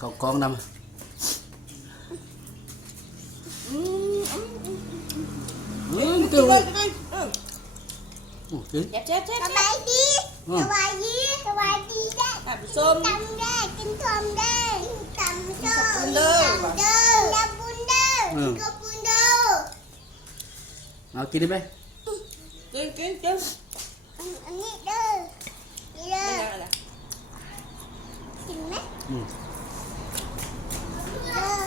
ข้าวกล้องนำกินเลยกิน เจ็บสบายดีสบายดีสบายดีได้ แบบส้ม ตำได้กินส้มได้ตำส้ม เด้อ ตำเด้อตำบุญเด้อกระปุนเด้อ เอากินได้ไหม กิน อันนี้เด้อนี่เด้อ ไม่ได้อะไร กินไหม อืม เด้อ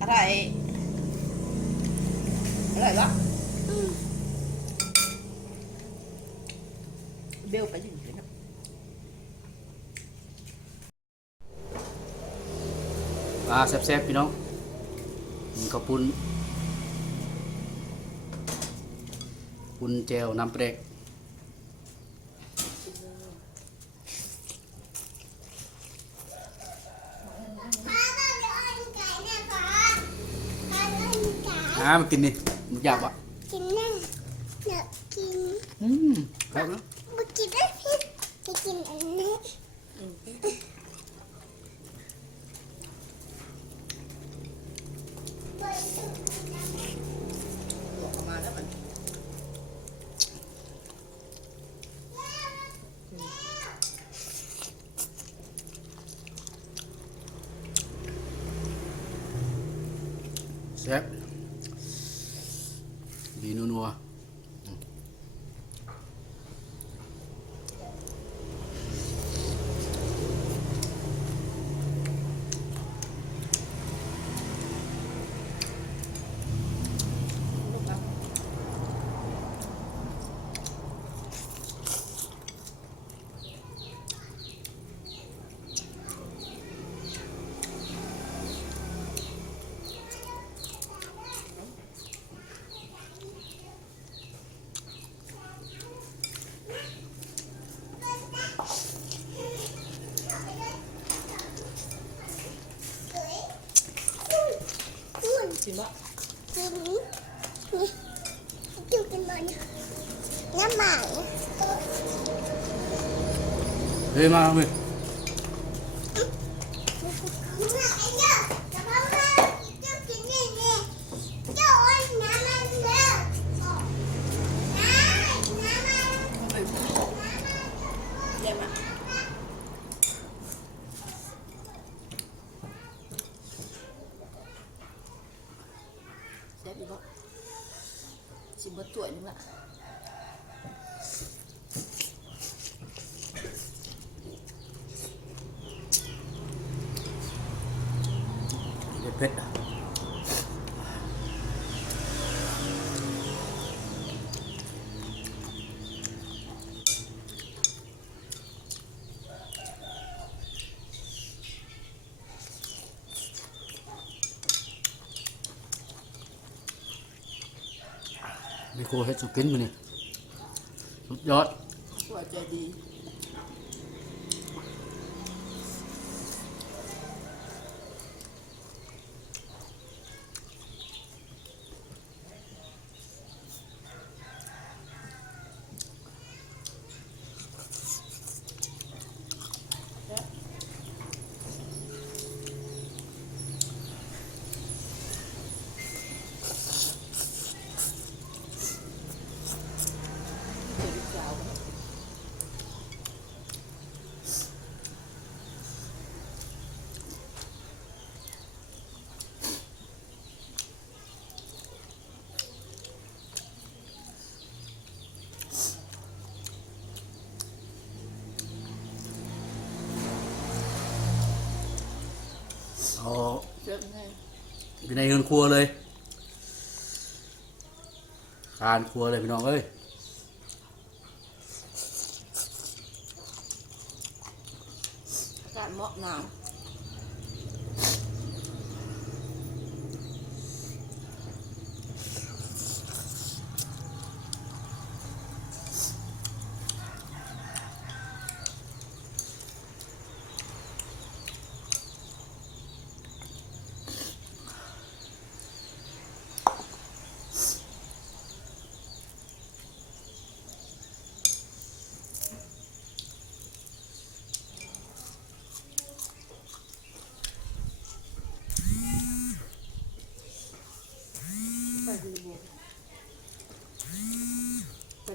อะไรอะไรวะเบลไปถึงเลยนะ ปลาแซ่บๆพี่น้องข้าวปุ้นปุ้นแจ่วน้ำเปรก ป้าต้องเดินไก่นะป้าป้าเดินไก่ มากินนี่มึงอยากปะ กินนั่งอยากกิน ครับนะ เมื่อกี้ได้พิษจะกินอันนี้ บอกออกมาแล้วมัน แซ่บดีนัวกินวะ กินนี่ดูกันหน่อยน้ำหมาย เฮ้ยมาเว้ย เยี่ยมอ่ะเสียดีวะชิมเบอร์ตัวนึงละ เผ็ดมีโคเฮ็ดสุกินมานี่สุดยอด ตัวใจดี เอา เจ็บไง อยู่ในเรือนครัวเลยคานครัวเลยพี่น้องเอ้ย การเหมาะหนาว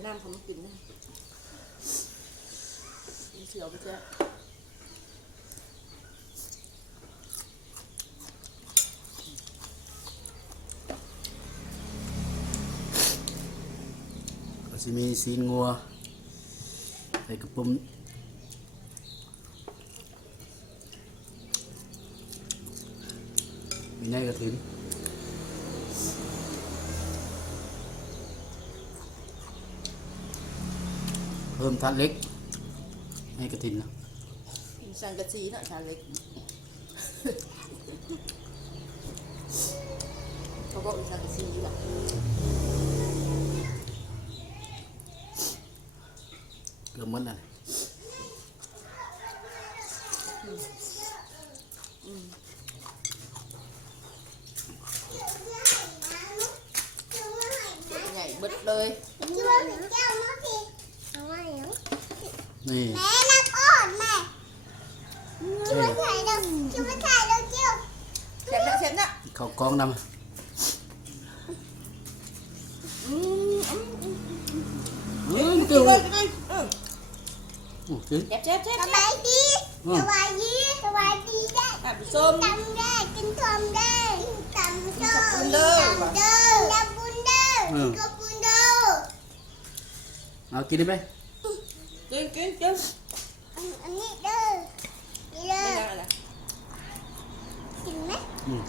น้ำเขาไม่กินนะมีเสือไปเจ้า ก็จะมีซีนงัวใส่กระปุ้มมีในกระถิ่นเพิ่มทัดเล็กให้กระถิ่นนะ สังกะสีเนาะชาเล็กเขาบอกสังกะสีแบบ เกือบหมดแล้ว ใหญ่เบิดเลย chưa bị treo nó thì không ai hiểu นี่ mẹ nó con mẹ chưa có thầy đâu chưa có thầy đâu chưa เช็ดนะเช็ดนะ เขากองนำ กินเลยกินเลย กิน เช็ดเช็ดเช็ด tao bay đi tao bay đi tao bay đi đấy แบบส้ม tầm đây kinh thơm đây tầm sơ bún đơ. tầm đơ tầm bún đơ có bún đơ เอากินได้ไหม กินกินกิน anh đi đơ đi ไม่ đơ ได้อะไร kinh mấy อืม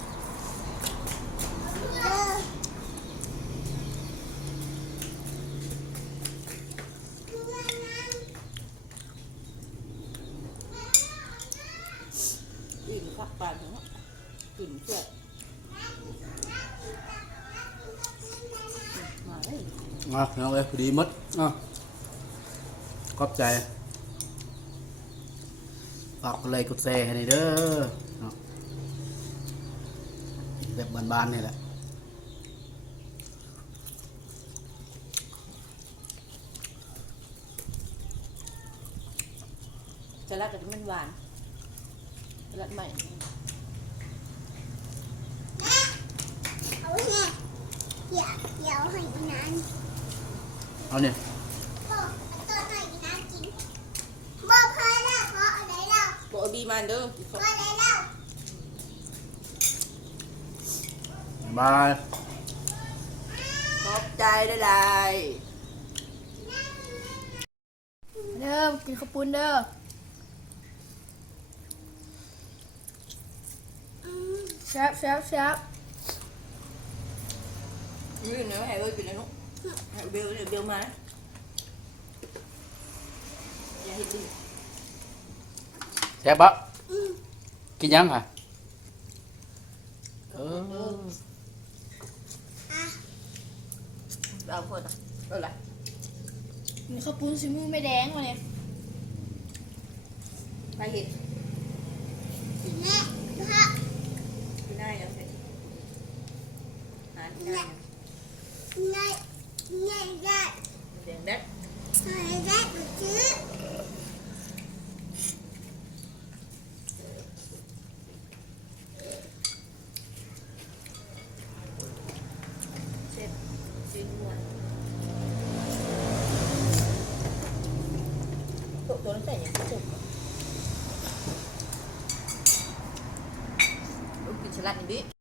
đi đơ กินผักปลาเนาะกินเพื่อมาเลย เอาน้องเอ้ยพอดีหมดเอาขอบใจฝากกดไลค์กดแชร์ให้หน่อยเด้อเนาะแบบบานๆนี่แหละ จะรัดแต่มันหวานจะรัดใหม่ เอาไงอย่าเอาให้นาน เอาเนี่ย พ่อตัวหน่อยนานจริงบอกพ่อแล้วพ่ออะไรแล้ว บอกบีมาเด้อกิน พ่ออะไรแล้ว บาย ขอบใจได้ไร เด้อกินข้าวปุ้นเด้อ แซ่บแซ่บแซ่บ นี่เนื้อแห้เอ้ยกินเลยลูกแห้เบลเนี่ยเบลมาอย่าเห็นดิ แซ่บปะกินยังอ่ะเออ เอาคนอ่ะเอาละ กินข้าวปุ้นซิมือไม่แดงมาเนี่ย ไปเห็น แม่พ่อ กินได้ยังเสร็จหากินได้ ngay ngay ra เสียงเด็ด ngay ra được chứ เช็ดชิ้นวันตัวนั้นใส่ยังไม่จบลูกกินสลัดนี่ดิ